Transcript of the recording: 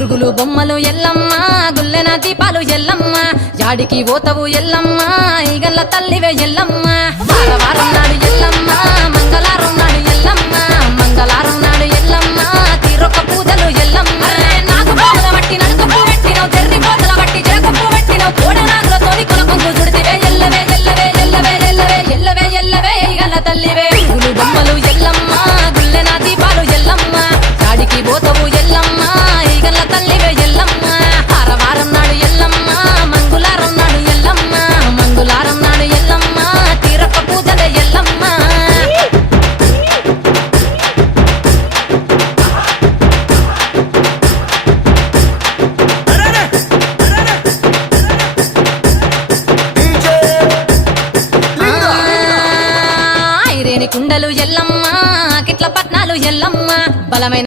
గురుగులు బొమ్మలు ఎల్లమ్మ గుల్లెన దీపాలు ఎల్లమ్మ యాడికి పోతవు ఎల్లమ్మ ఈగల్ల తల్లివే ఎల్లమ్మ వారం నాడు ఎల్లమ్మ మంగళవారం నాడు ఎల్లమ్మ